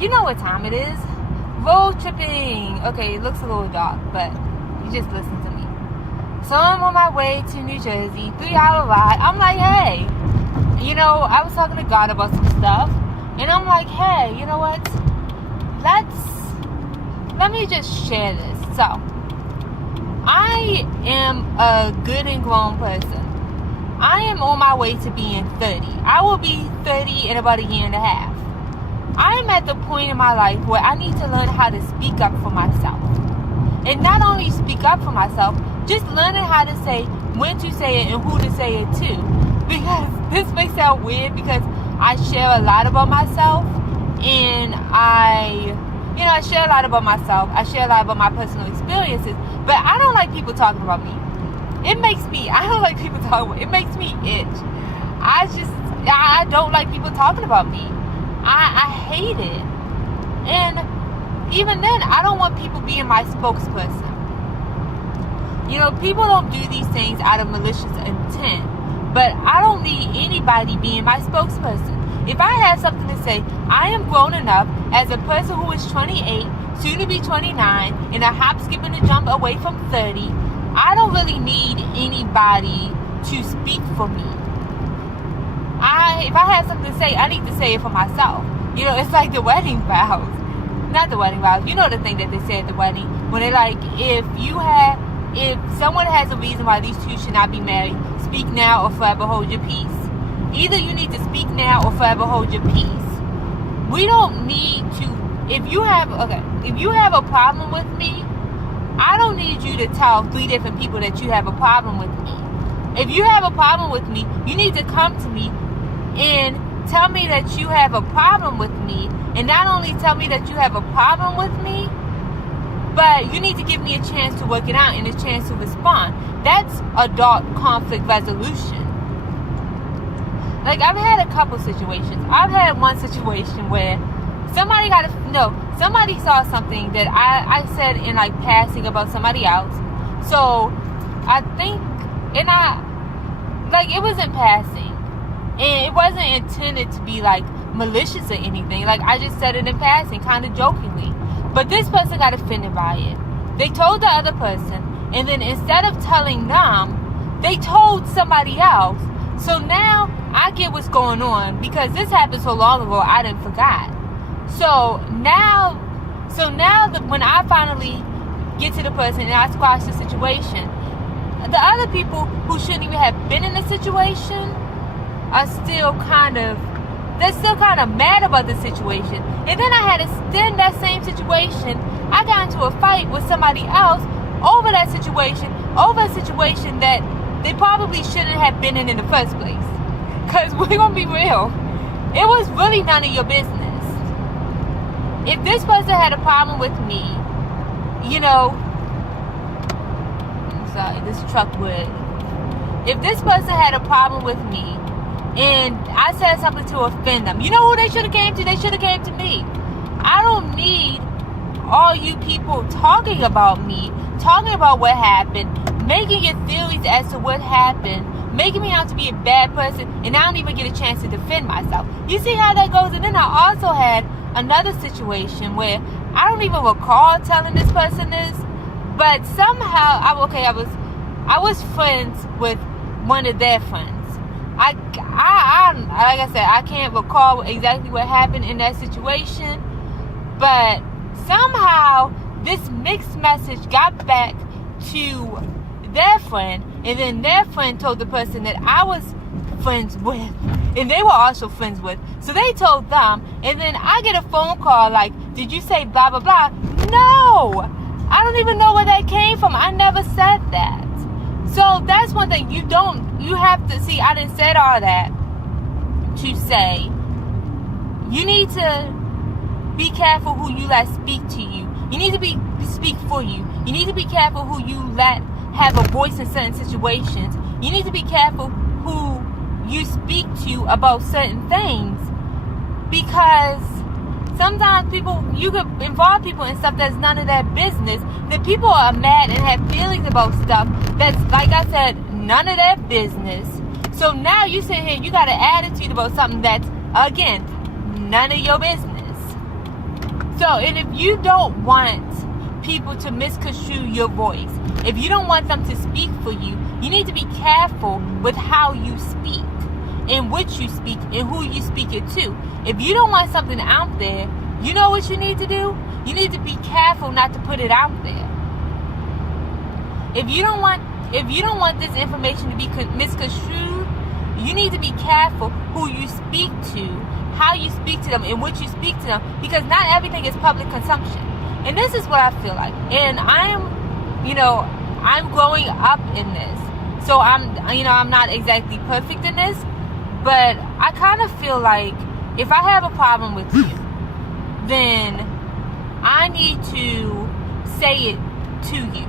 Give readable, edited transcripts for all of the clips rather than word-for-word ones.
you know what time it is. Road tripping. Okay, it looks a little dark, but you just listen to me. So I'm on my way to New Jersey, 3-hour ride. I'm like, hey, I was talking to God about some stuff, and I'm like, hey, you know what? Let me just share this. So, I am a good and grown person. I am on my way to being 30. I will be 30 in about a year and a half. I am at the point in my life where I need to learn how to speak up for myself. And not only speak up for myself, just learning how to say when to say it and who to say it to. Because this may sound weird because I share a lot about myself, and I share a lot about myself. I share a lot about my personal experiences, but I don't like people talking about me. I don't like people talking about me. It makes me itch. I don't like people talking about me. I hate it. And even then, I don't want people being my spokesperson. People don't do these things out of malicious intent, but I don't need anybody being my spokesperson. If I have something to say, I am grown enough as a person who is 28, soon to be 29, and a hop, skip, and a jump away from 30. I don't really need anybody to speak for me. If I have something to say, I need to say it for myself. It's like the wedding vows. Not the wedding vows. You know the thing that they say at the wedding, when they're like, if someone has a reason why these two should not be married, speak now or forever hold your peace. Either you need to speak now or forever hold your peace. We don't need to, if you have a problem with me, I don't need you to tell 3 different people that you have a problem with me. If you have a problem with me, you need to come to me and tell me that you have a problem with me. And not only tell me that you have a problem with me, but you need to give me a chance to work it out and a chance to respond. That's adult conflict resolution. Like, I've had a couple situations. I've had one situation where somebody saw something that I said in like passing about somebody else. So I think, it was in passing, and it wasn't intended to be like malicious or anything. Like, I just said it in passing, kind of jokingly. But this person got offended by it. They told the other person, and then instead of telling them, they told somebody else. So now I get what's going on, because this happened so long ago, I didn't forgot. So now when I finally get to the person and I squash the situation, the other people who shouldn't even have been in the situation are still kind of mad about the situation. And then I had to extend that same situation. I got into a fight with somebody else over that situation, over a situation that they probably shouldn't have been in the first place. Because we're going to be real. It was really none of your business. If this person had a problem with me, I'm sorry, this truck would. If this person had a problem with me, and I said something to offend them, you know who they should have came to? They should have came to me. I don't need all you people talking about me, talking about what happened, making your theories as to what happened, making me out to be a bad person, and I don't even get a chance to defend myself. You see how that goes? And then I also had another situation where I don't even recall telling this person this, but somehow I was friends with one of their friends. I like I said, I can't recall exactly what happened in that situation, but somehow this mixed message got back to their friend, and then their friend told the person that I was friends with, and they were also friends with. So they told them, and then I get a phone call like, did you say blah, blah, blah? No! I don't even know where that came from. I never said that. So that's one thing. You have to see, I didn't say all that to say, you need to be careful who you let speak to you. You need to speak for you. You need to be careful who you let have a voice in certain situations. You need to be careful who you speak to about certain things, because sometimes you could involve people in stuff that's none of their business. That people are mad and have feelings about stuff that's, like I said, none of their business. So now you sit here and you got an attitude about something that's, again, none of your business. So, and if you don't want people to misconstrue your voice, if you don't want them to speak for you, you need to be careful with how you speak, in which you speak, and who you speak it to. If you don't want something out there, you know what you need to do? You need to be careful not to put it out there. If you don't want this information to be misconstrued, you need to be careful who you speak to, how you speak to them, and what you speak to them, because not everything is public consumption. And this is what I feel like. And I'm growing up in this. So I'm not exactly perfect in this, but I kind of feel like if I have a problem with you, then I need to say it to you.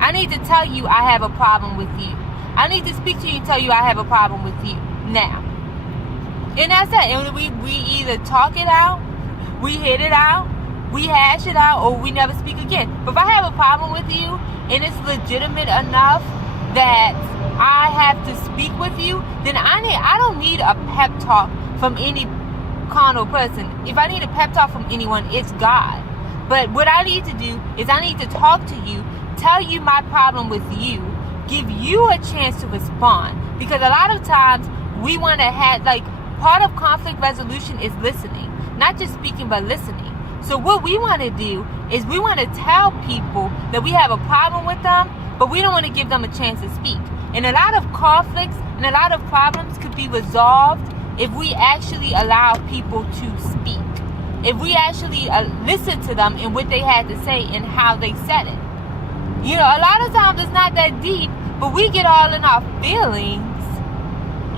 I need to tell you I have a problem with you. I need to speak to you and tell you I have a problem with you now. And that's it. And we either talk it out, we hit it out, we hash it out, or we never speak again. But if I have a problem with you and it's legitimate enough that I have to speak with you, then I don't need a pep talk from any carnal person. If I need a pep talk from anyone, it's God. But what I need to do is I need to talk to you, tell you my problem with you, give you a chance to respond. Because a lot of times we want to have, part of conflict resolution is listening. Not just speaking, but listening. So what we want to do is we want to tell people that we have a problem with them, but we don't want to give them a chance to speak. And a lot of conflicts and a lot of problems could be resolved if we actually allow people to speak. If we actually listen to them and what they had to say and how they said it. A lot of times it's not that deep, but we get all in our feelings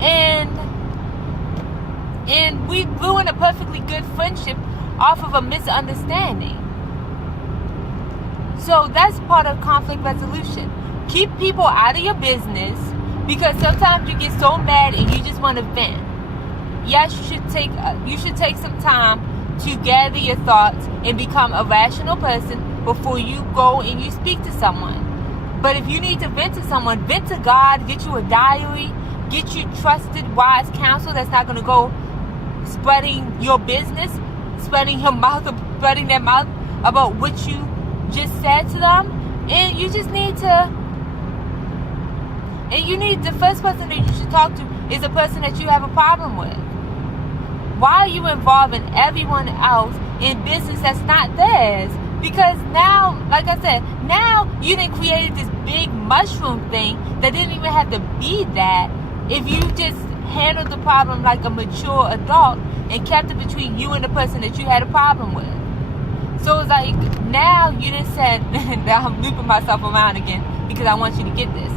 and we ruin a perfectly good friendship off of a misunderstanding. So that's part of conflict resolution. Keep people out of your business, because sometimes you get so mad and you just want to vent. Yes, you should take some time to gather your thoughts and become a rational person before you go and you speak to someone. But if you need to vent to someone, vent to God, get you a diary, get you trusted, wise counsel that's not going to go spreading your business, spreading their mouth about what you just said to them. And you just need the first person that you should talk to is the person that you have a problem with. Why are you involving everyone else in business that's not theirs? Because now, like I said, now you done created this big mushroom thing that didn't even have to be that if you just handled the problem like a mature adult and kept it between you and the person that you had a problem with. So it's like, now you done said, now I'm looping myself around again because I want you to get this.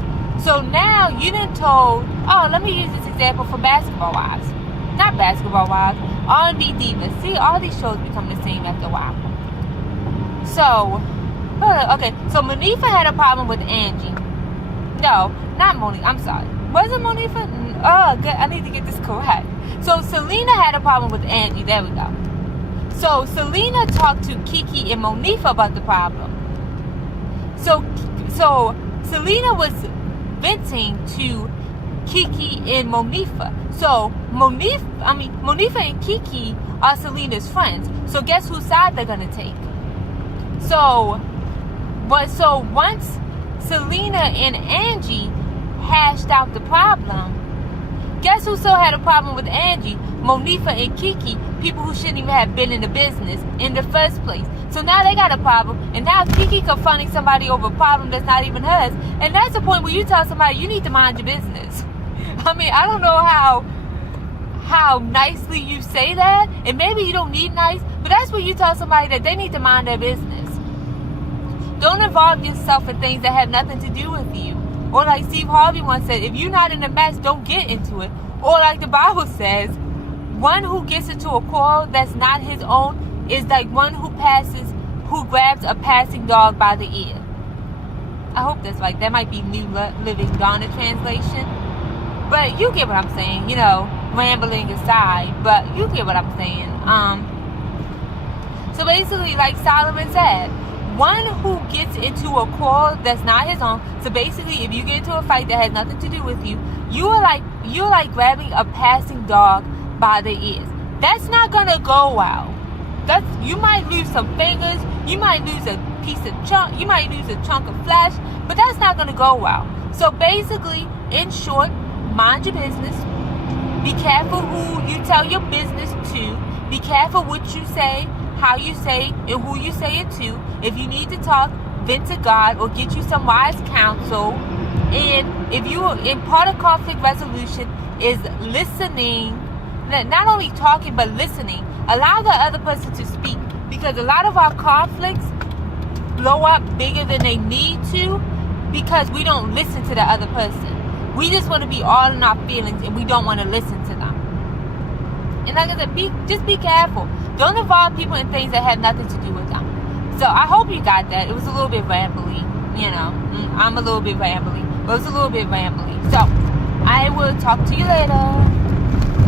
So now you done told, let me use this example for Basketball Wives. Not Basketball Wives, R&B Divas. See, all these shows become the same after a while. So, okay, so Monifa had a problem with Angie. No, not Monifa, I'm sorry. Was it Monifa? Oh, good, I need to get this correct. So Selena had a problem with Angie, there we go. So Selena talked to Kiki and Monifa about the problem. So Selena was venting to Kiki and Monifa. So Monifa and Kiki are Selena's friends. So guess whose side they're gonna take? So once Selena and Angie hashed out the problem, guess who still had a problem with Angie? Monifa and Kiki, people who shouldn't even have been in the business in the first place. So now they got a problem, and now Kiki confronting somebody over a problem that's not even hers. And that's the point where you tell somebody you need to mind your business. I don't know how nicely you say that, and maybe you don't need nice, but that's where you tell somebody that they need to mind their business. Don't involve yourself in things that have nothing to do with you. Or like Steve Harvey once said, if you're not in a mess, don't get into it. Or like the Bible says, one who gets into a quarrel that's not his own is like one who grabs a passing dog by the ear. I hope that's right. That might be New Living Donna translation. But you get what I'm saying, rambling aside, but you get what I'm saying. So basically, like Solomon said, one who gets into a quarrel that's not his own. So basically, if you get into a fight that has nothing to do with you, you're like grabbing a passing dog by the ears. That's not gonna go well. You might lose some fingers. You might lose a piece of chunk. You might lose a chunk of flesh. But that's not going to go well. So basically, in short, mind your business. Be careful who you tell your business to. Be careful what you say, how you say, and who you say it to. If you need to talk, vent to God or get you some wise counsel. And if you are in part of conflict resolution is listening, not only talking but listening. Allow the other person to speak, because a lot of our conflicts blow up bigger than they need to because we don't listen to the other person. We just want to be all in our feelings and we don't want to listen to them. And like I said, just be careful. Don't involve people in things that have nothing to do with them. So I hope you got that. It was a little bit rambly, you know. I'm a little bit rambly, but it was a little bit rambly. So I will talk to you later.